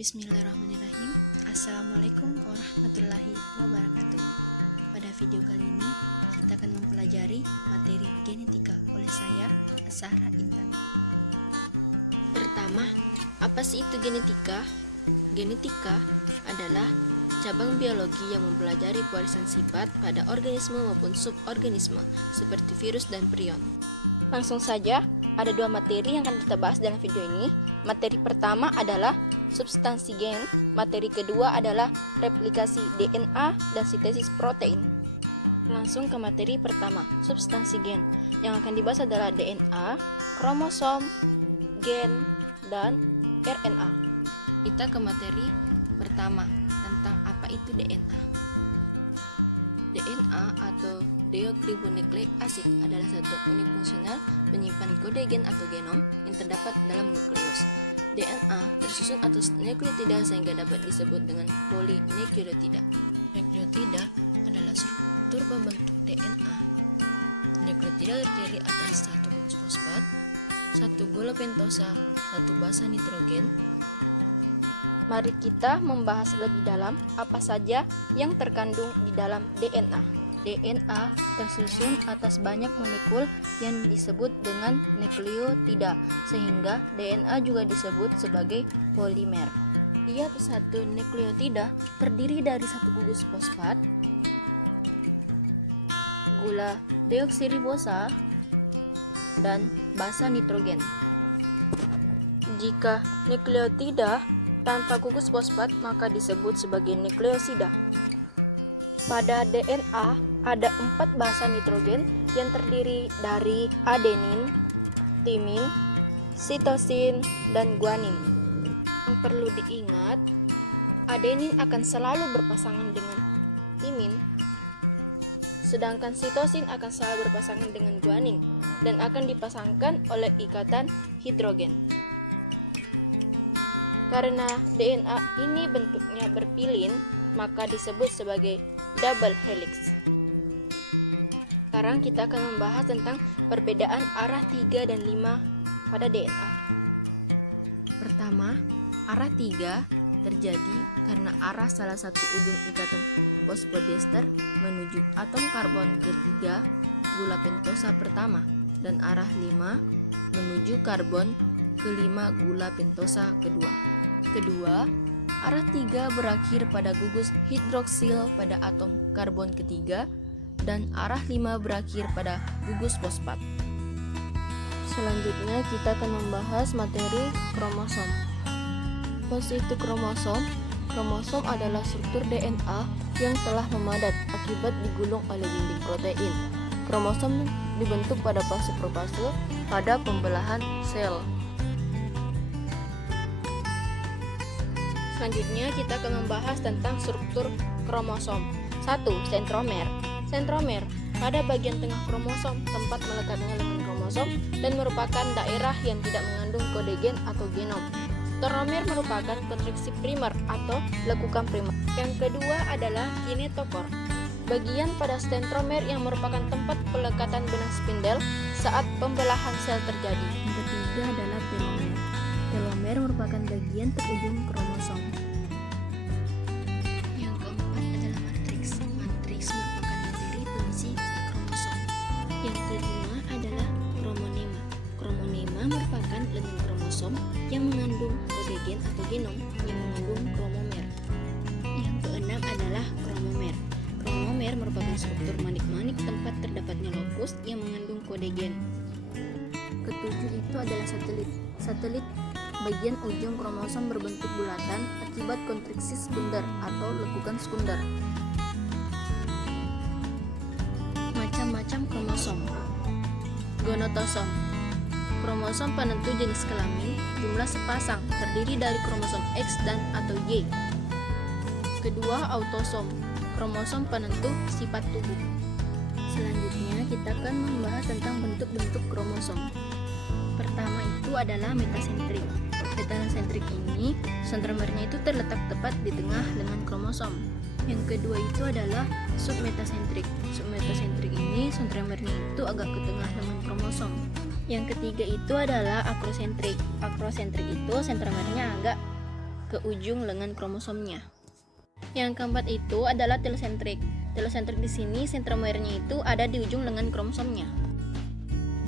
Bismillahirrahmanirrahim. Assalamualaikum warahmatullahi wabarakatuh. Pada video kali ini kita akan mempelajari materi genetika oleh saya, Asahra Intan. Pertama, apa sih itu genetika? Genetika adalah cabang biologi yang mempelajari pewarisan sifat pada organisme maupun suborganisme seperti virus dan prion. Langsung saja, ada dua materi yang akan kita bahas dalam video ini. Materi pertama adalah substansi gen, materi kedua adalah replikasi DNA dan sintesis protein. Langsung ke materi pertama, substansi gen. Yang akan dibahas adalah DNA, kromosom, gen, dan RNA. Kita ke materi pertama tentang apa itu DNA. DNA atau deoksiribonukleik asid adalah satu unit fungsional menyimpan kode gen atau genom yang terdapat dalam nukleus. DNA tersusun atas nukleotida sehingga dapat disebut dengan polinukleotida. Nukleotida adalah struktur pembentuk DNA. Nukleotida terdiri atas satu gugus fosfat, satu gula pentosa, satu basa nitrogen. Mari kita membahas lebih dalam apa saja yang terkandung di dalam DNA. DNA tersusun atas banyak molekul yang disebut dengan nukleotida, sehingga DNA juga disebut sebagai polimer. Tiap satu nukleotida terdiri dari satu gugus fosfat, gula deoksiribosa, dan basa nitrogen. Jika nukleotida tanpa gugus fosfat maka disebut sebagai nukleosida. Pada DNA ada 4 basa nitrogen yang terdiri dari adenin, timin, sitosin, dan guanin. Yang perlu diingat, adenin akan selalu berpasangan dengan timin, sedangkan sitosin akan selalu berpasangan dengan guanin dan akan dipasangkan oleh ikatan hidrogen. Karena DNA ini bentuknya berpilin, maka disebut sebagai double helix. Sekarang kita akan membahas tentang perbedaan arah 3 dan 5 pada DNA. Pertama, arah 3 terjadi karena arah salah satu ujung ikatan fosfodiester menuju atom karbon ketiga gula pentosa pertama dan arah 5 menuju karbon kelima gula pentosa kedua. Kedua, arah 3 berakhir pada gugus hidroksil pada atom karbon ketiga dan arah 5 berakhir pada gugus fosfat. Selanjutnya kita akan membahas materi kromosom. Apa itu kromosom? Kromosom adalah struktur DNA yang telah memadat akibat digulung oleh dinding protein. Kromosom dibentuk pada fase profase pada pembelahan sel. Selanjutnya kita akan membahas tentang struktur kromosom. 1. Sentromer. Sentromer pada bagian tengah kromosom, tempat melekatnya lemak kromosom dan merupakan daerah yang tidak mengandung kode gen atau genom. Sentromer merupakan konstruksi primer atau lekukan primer. Yang kedua adalah kinetokor. Bagian pada sentromer yang merupakan tempat pelekatan benang spindel saat pembelahan sel terjadi. Yang ketiga adalah telomer. Telomer merupakan bagian terujung kromosom. Yang keempat adalah matriks. Matriks merupakan materi pengisi kromosom. Yang kelima adalah kromonema. Kromonema merupakan elemen kromosom yang mengandung kode gen atau genom yang mengandung kromomer. Yang keenam adalah kromomer. Kromomer merupakan struktur manik-manik tempat terdapatnya lokus yang mengandung kode gen. Ketujuh itu adalah satelit. Satelit bagian ujung kromosom berbentuk bulatan akibat kontriksi sekunder atau lekukan sekunder. Macam-macam kromosom. Gonotosom. Kromosom penentu jenis kelamin, jumlah sepasang, terdiri dari kromosom X dan atau Y. Kedua, autosom. Kromosom penentu sifat tubuh. Selanjutnya kita akan membahas tentang bentuk-bentuk kromosom. Pertama itu adalah metasentrik. Metasentrik ini sentromernya itu terletak tepat di tengah lengan kromosom. Yang kedua itu adalah submetasentrik. Submetasentrik ini sentromernya itu agak ke tengah lengan kromosom. Yang ketiga itu adalah akrosentrik. Akrosentrik itu sentromernya agak ke ujung lengan kromosomnya. Yang keempat itu adalah telosentrik. Telosentrik di sini sentromernya itu ada di ujung lengan kromosomnya.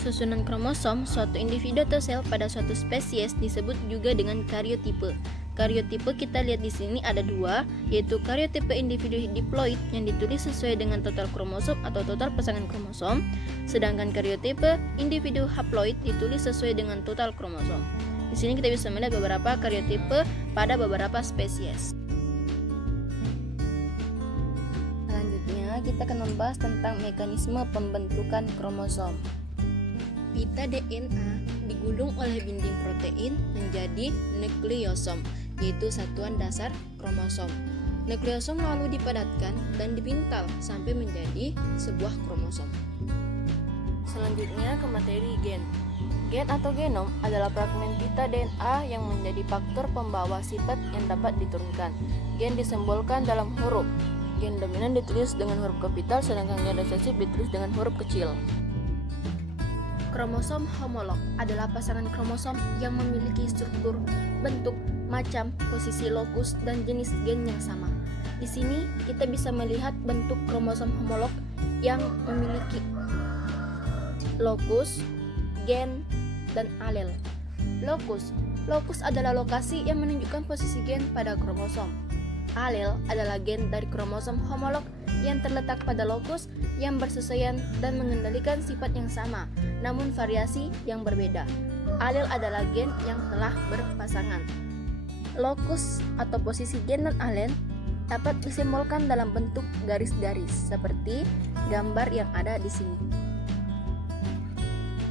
Susunan kromosom suatu individu atau sel pada suatu spesies disebut juga dengan karyotipe. Karyotipe kita lihat di sini ada dua, yaitu karyotipe individu diploid yang ditulis sesuai dengan total kromosom atau total pasangan kromosom, sedangkan karyotipe individu haploid ditulis sesuai dengan total kromosom. Di sini kita bisa melihat beberapa karyotipe pada beberapa spesies. Selanjutnya kita akan membahas tentang mekanisme pembentukan kromosom. Pita DNA digulung oleh dinding protein menjadi nukleosom, yaitu satuan dasar kromosom. Nukleosom lalu dipadatkan dan dipintal sampai menjadi sebuah kromosom. Selanjutnya ke materi gen. Gen atau genom adalah fragmen pita DNA yang menjadi faktor pembawa sifat yang dapat diturunkan. Gen disimbolkan dalam huruf. Gen dominan ditulis dengan huruf kapital, sedangkan gen resesif ditulis dengan huruf kecil. Kromosom homolog adalah pasangan kromosom yang memiliki struktur, bentuk, macam, posisi lokus, dan jenis gen yang sama. Di sini kita bisa melihat bentuk kromosom homolog yang memiliki lokus, gen, dan alel. Lokus adalah lokasi yang menunjukkan posisi gen pada kromosom. Alel adalah gen dari kromosom homolog yang terletak pada lokus yang bersesuaian dan mengendalikan sifat yang sama, namun variasi yang berbeda. Alel adalah gen yang telah berpasangan. Lokus atau posisi gen dan alel dapat disimbolkan dalam bentuk garis-garis seperti gambar yang ada di sini.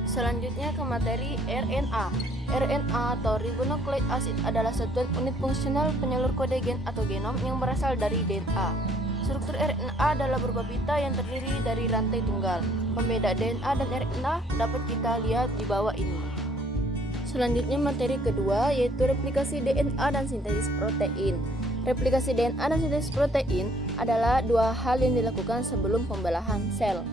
Selanjutnya ke materi RNA. RNA atau ribonukleik asid adalah satuan unit fungsional penyalur kode gen atau genom yang berasal dari DNA. Struktur RNA adalah berupa pita yang terdiri dari rantai tunggal. Pembeda DNA dan RNA dapat kita lihat di bawah ini. Selanjutnya materi kedua yaitu replikasi DNA dan sintesis protein. Replikasi DNA dan sintesis protein adalah dua hal yang dilakukan sebelum pembelahan sel.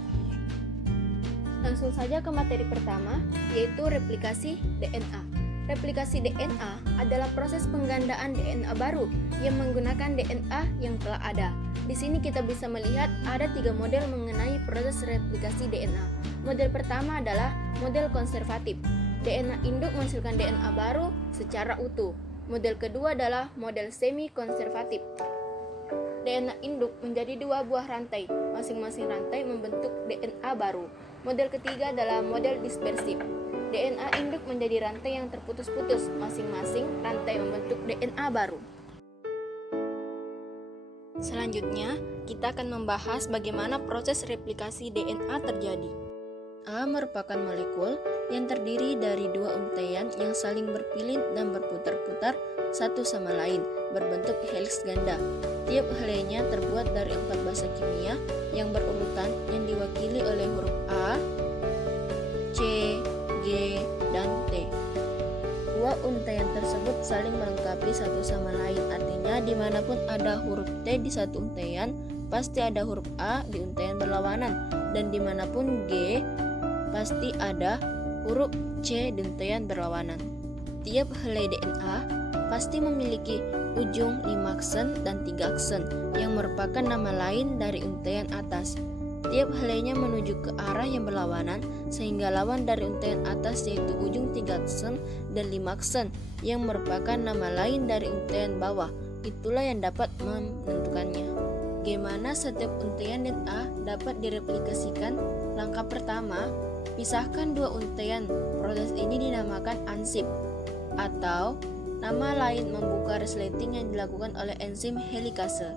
Langsung saja ke materi pertama, yaitu replikasi DNA. Replikasi DNA adalah proses penggandaan DNA baru yang menggunakan DNA yang telah ada. Di sini kita bisa melihat ada 3 model mengenai proses replikasi DNA. Model pertama adalah model konservatif. DNA induk menghasilkan DNA baru secara utuh. Model kedua adalah model semi-konservatif. DNA induk menjadi 2 buah rantai, masing-masing rantai membentuk DNA baru. Model ketiga adalah model dispersif. DNA induk menjadi rantai yang terputus-putus, masing-masing rantai membentuk DNA baru. Selanjutnya, kita akan membahas bagaimana proses replikasi DNA terjadi. A merupakan molekul yang terdiri dari 2 untaian yang saling berpilin dan berputar-putar satu sama lain, berbentuk heliks ganda. Tiap helainya terbuat dari 4 basa kimia yang berurutan yang diwakili oleh huruf A, C, G, dan T. 2 untaian tersebut saling melengkapi satu sama lain, artinya dimanapun ada huruf T di satu untaian, pasti ada huruf A di untaian berlawanan, dan dimanapun G, pasti ada huruf C di untaian berlawanan. Tiap helai DNA pasti memiliki ujung 5 aksen dan 3 aksen yang merupakan nama lain dari untaian atas. Tiap helainya menuju ke arah yang berlawanan sehingga lawan dari untaian atas yaitu ujung 3 aksen dan 5 aksen yang merupakan nama lain dari untaian bawah. Itulah yang dapat menentukannya. Bagaimana setiap untaian DNA dapat direplikasikan? Langkah pertama, pisahkan 2 untaian. Proses ini dinamakan unsip atau nama lain membuka resleting yang dilakukan oleh enzim helikase.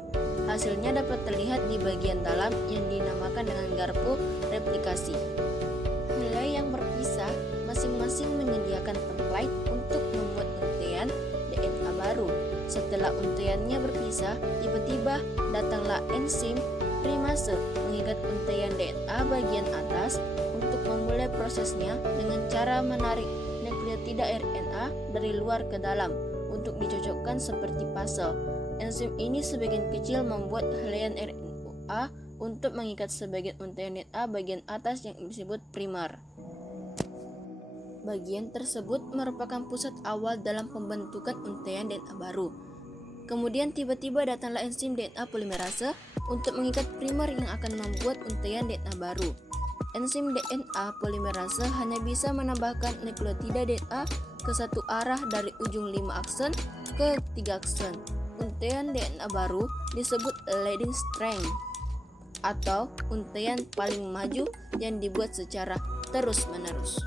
Hasilnya dapat terlihat di bagian dalam yang dinamakan dengan garpu replikasi. Helai yang berpisah masing-masing menyediakan template untuk membuat untaian DNA baru. Setelah untaiannya berpisah, tiba-tiba datanglah enzim primase mengikat untaian DNA bagian atas untuk memulai prosesnya dengan cara menarik nukleotida RNA dari luar ke dalam untuk dicocokkan seperti puzzle. Enzim ini sebagian kecil membuat helaian RNA untuk mengikat sebagian untaian DNA bagian atas yang disebut primer. Bagian tersebut merupakan pusat awal dalam pembentukan untaian DNA baru. Kemudian tiba-tiba datanglah enzim DNA polimerase untuk mengikat primer yang akan membuat untaian DNA baru. Enzim DNA polimerase hanya bisa menambahkan nukleotida DNA ke satu arah dari ujung 5 aksen ke 3 aksen. Untaian DNA baru disebut leading strand atau untaian paling maju yang dibuat secara terus-menerus.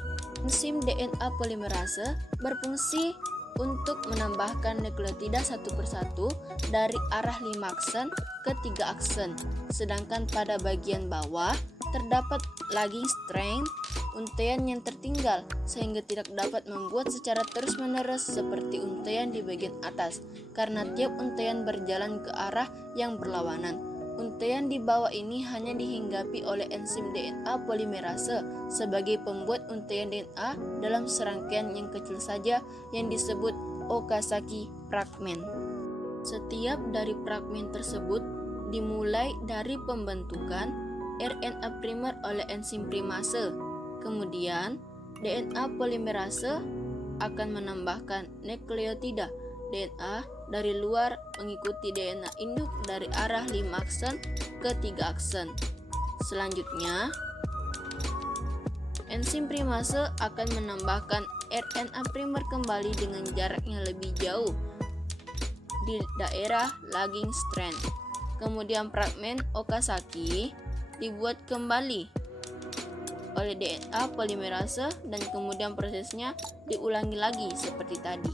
Enzim DNA polimerase berfungsi untuk menambahkan nukleotida satu persatu dari arah 5 aksen ke 3 aksen, sedangkan pada bagian bawah terdapat lagging strand, untaian yang tertinggal sehingga tidak dapat membuat secara terus-menerus seperti untaian di bagian atas karena tiap untaian berjalan ke arah yang berlawanan. Untaian di bawah ini hanya dihinggapi oleh enzim DNA polimerase sebagai pembuat untaian DNA dalam serangkaian yang kecil saja yang disebut Okazaki fragment. Setiap dari fragmen tersebut dimulai dari pembentukan RNA primer oleh enzim primase. Kemudian DNA polimerase akan menambahkan nukleotida DNA dari luar mengikuti DNA induk dari arah 5 aksen ke 3 aksen. Selanjutnya, enzim primase akan menambahkan RNA primer kembali dengan jarak yang lebih jauh di daerah lagging strand. Kemudian fragmen Okazaki dibuat kembali oleh DNA polimerase dan kemudian prosesnya diulangi lagi seperti tadi.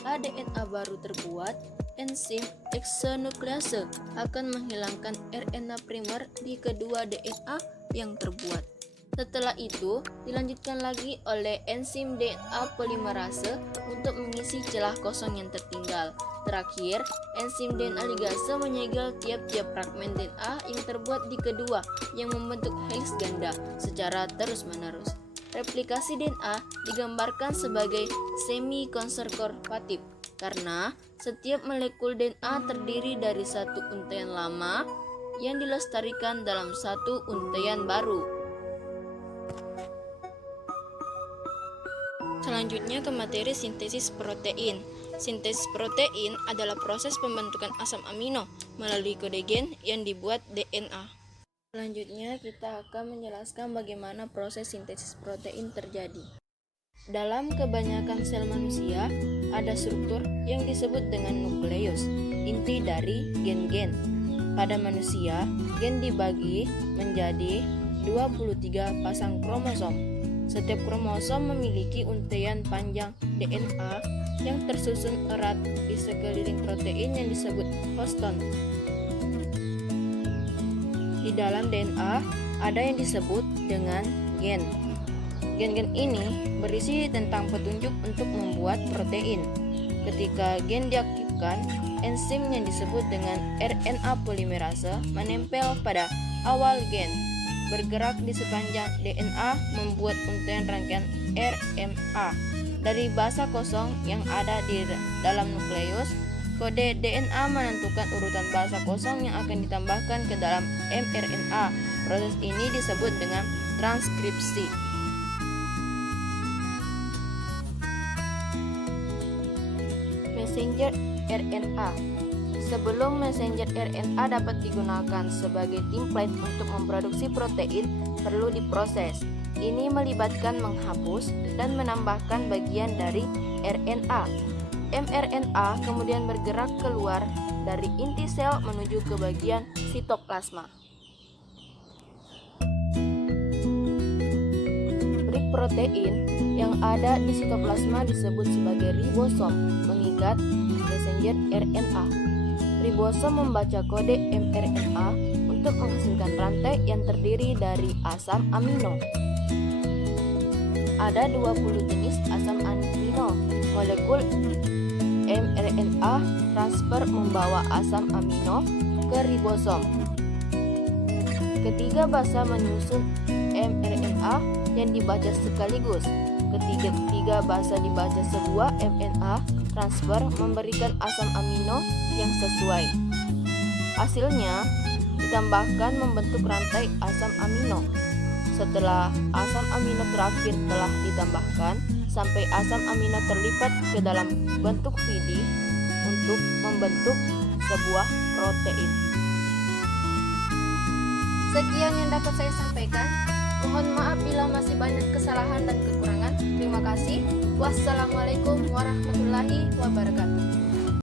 Setelah DNA baru terbuat, enzim eksenuklease akan menghilangkan RNA primer di kedua DNA yang terbuat. Setelah itu, dilanjutkan lagi oleh enzim DNA polimerase untuk mengisi celah kosong yang tertinggal. Terakhir, enzim DNA ligase menyegel tiap-tiap fragmen DNA yang terbuat di kedua yang membentuk helix ganda secara terus-menerus. Replikasi DNA digambarkan sebagai semi-konservatif karena setiap molekul DNA terdiri dari satu untaian lama yang dilestarikan dalam satu untaian baru. Selanjutnya ke materi sintesis protein. Sintesis protein adalah proses pembentukan asam amino melalui kode gen yang dibuat DNA. Selanjutnya kita akan menjelaskan bagaimana proses sintesis protein terjadi. Dalam kebanyakan sel manusia, ada struktur yang disebut dengan nukleus, inti dari gen-gen. Pada manusia, gen dibagi menjadi 23 pasang kromosom. Setiap kromosom memiliki untaian panjang DNA yang tersusun erat di sekeliling protein yang disebut hoston. Di dalam DNA ada yang disebut dengan gen. Gen-gen ini berisi tentang petunjuk untuk membuat protein. Ketika gen diaktifkan, enzim yang disebut dengan RNA polimerase menempel pada awal gen, bergerak di sepanjang DNA membuat untaian rangkaian RNA. Dari basa kosong yang ada di dalam nukleus, kode DNA menentukan urutan basa kosong yang akan ditambahkan ke dalam mRNA. Proses ini disebut dengan transkripsi. Messenger RNA. Sebelum messenger RNA dapat digunakan sebagai template untuk memproduksi protein, perlu diproses. Ini melibatkan menghapus dan menambahkan bagian dari RNA. mRNA kemudian bergerak keluar dari inti sel menuju ke bagian sitoplasma. Brik protein yang ada di sitoplasma disebut sebagai ribosom, mengikat messenger RNA. Ribosom membaca kode mRNA untuk menghasilkan rantai yang terdiri dari asam amino. Ada 20 jenis asam amino. Molekul mRNA transfer membawa asam amino ke ribosom. Ketiga basa menyusun mRNA yang dibaca sekaligus. Ketiga basa dibaca sebuah mRNA transfer memberikan asam amino yang sesuai. Hasilnya ditambahkan membentuk rantai asam amino. Setelah asam amino terakhir telah ditambahkan, sampai asam amino terlipat ke dalam bentuk 3D untuk membentuk membentuk sebuah protein. Sekian yang dapat saya sampaikan. Mohon maaf bila masih banyak kesalahan dan kekurangan. Terima kasih. Wassalamualaikum warahmatullahi wabarakatuh.